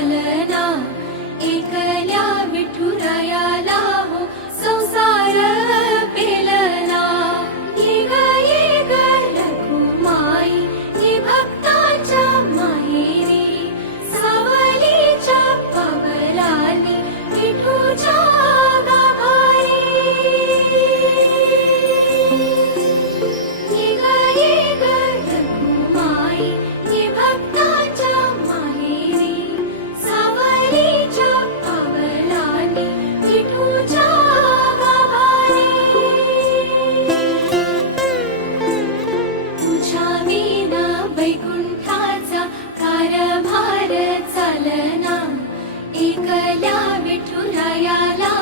चालना, एकल्या विठुरायाला हो संसार पेलना। ये ग रखुमाई, ये भक्तांच्या माहेरी, सावलीच्या पावलांनी विठूच्या गाभारी। ये ग रखुमाई, ये भक्तांच्या माहेरी, सावलीच्या पावलांनी विठूच्या गाभारी। तुझ्या विना वैकुंठाचा कारभार चालना, एकल्या विठुरायाला